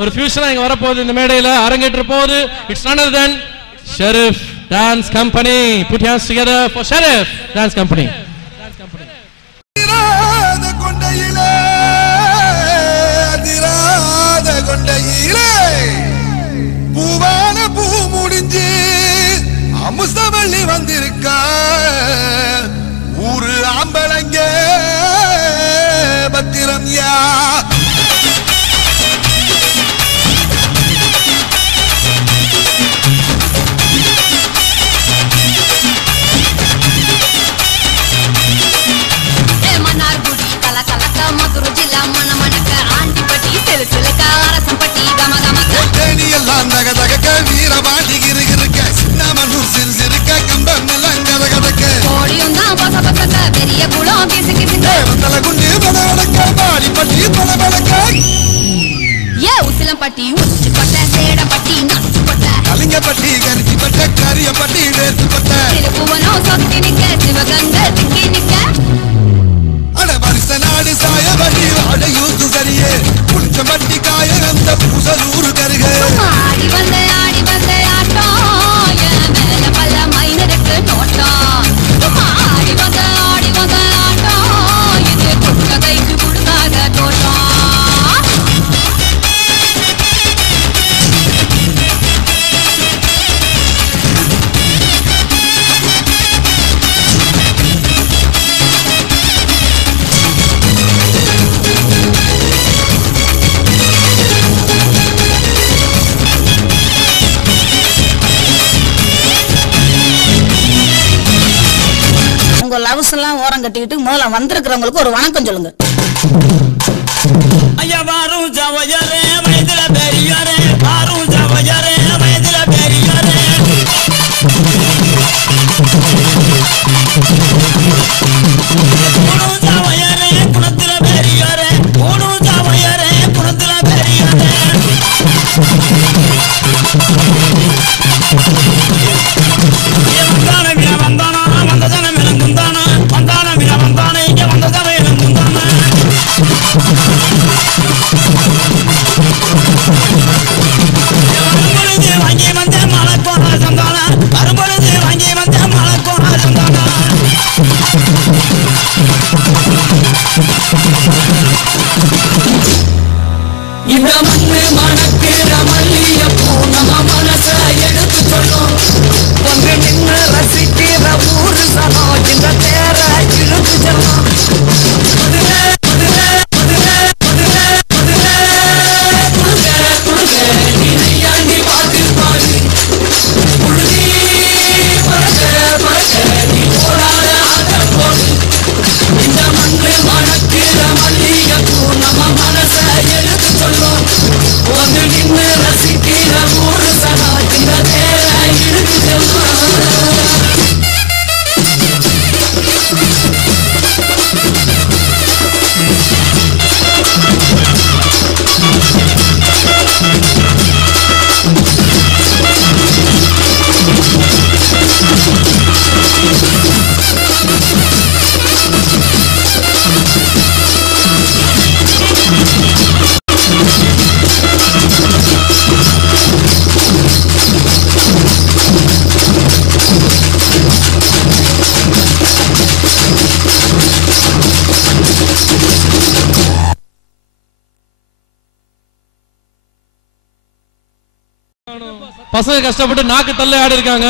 ஒரு ஃபியூஷனா இங்க வர போகுது இந்த மேடையில அரங்கேற்ற போகுது. It's none other than Sharif Dance Company. Put your hands together for Sharif Dance Company. பூவான பூ முடிஞ்சு அமுசவள்ளி வந்திருக்க ஊரு ஆம்பளங்க பத்திரம் யா வீரபாண்டி கிருக்க சின்னமனூர் சிறுசிருக்க கம்பம் எல்லாம் கதகதக்க பெரிய குளம் வந்தல குண்டு படவடக்க பாடிப்பட்டி படவடக்க உசிலம்பட்டி உச்சிப்பட்ட சேடப்பட்டி நச்சுப்பட்ட கலிங்கப்பட்டி கரிச்சிப்பட்ட கரியப்பட்டி வேர்த்துப்பட்ட திருப்புவனம் சொத்தி நிக்க சிவகங்கை திக்கி நிக்க அட வருஷ நாடு சாயபடி வாட யூத்து சரியே புளிச்சம்பட்டி காய அந்த பூசலூரு கருக ஆடி வந்த ஆட்டம் என் மேல பல்ல மைனருக்கு நோட்டம் ஆடி வந்த ஆட்டம் இது குட்ட கைக்கு கொடுக்காத தோட்டம். லவ்ஸ் எல்லாம் ஓரம் கட்டிக்கிட்டு முதல்ல வந்திருக்கிறவங்களுக்கு ஒரு வணக்கம் சொல்லுங்க. ஐயா வாரும் ஜவயரே வயதுல பெரியரே வாரும் ஜவயரே வயதுல பெரியரே ஓடு ஜவயரே குணத்துல பெரியரே ஓடு ஜவயரே குணத்துல பெரியரே வந்தானா வந்ததான மிளங்குந்தானா வந்தான மிள வந்தானே இங்க வந்ததான இளங்குந்தானா வரும்பொழுது வாங்கி வந்த மலைக்கோணா சந்தானா வரும்பொழுது வாங்கி வந்த மலைக்கோணா சந்தானா இந்த மண்ணு மணக்கிற மல்லியப்பூ நம்ம மனச எடுத்து சொல்லும் ஒன்று நின்று ரசிக்கிற ஊரு சனம் இந்த தேர இழுத்து செல்லும் இந்த மண்ணு மணக்கிற மல்லியப்பூ நம்ம மனச எடுத்து சொல்லும் ஒன்று நின்று ரசிக்கிற ஊரு சனம் இந்த தேர இழுத்து செல்லும். பசங்க கஷ்டப்பட்டு நாக்கு தள்ள ஆடி இருக்காங்க.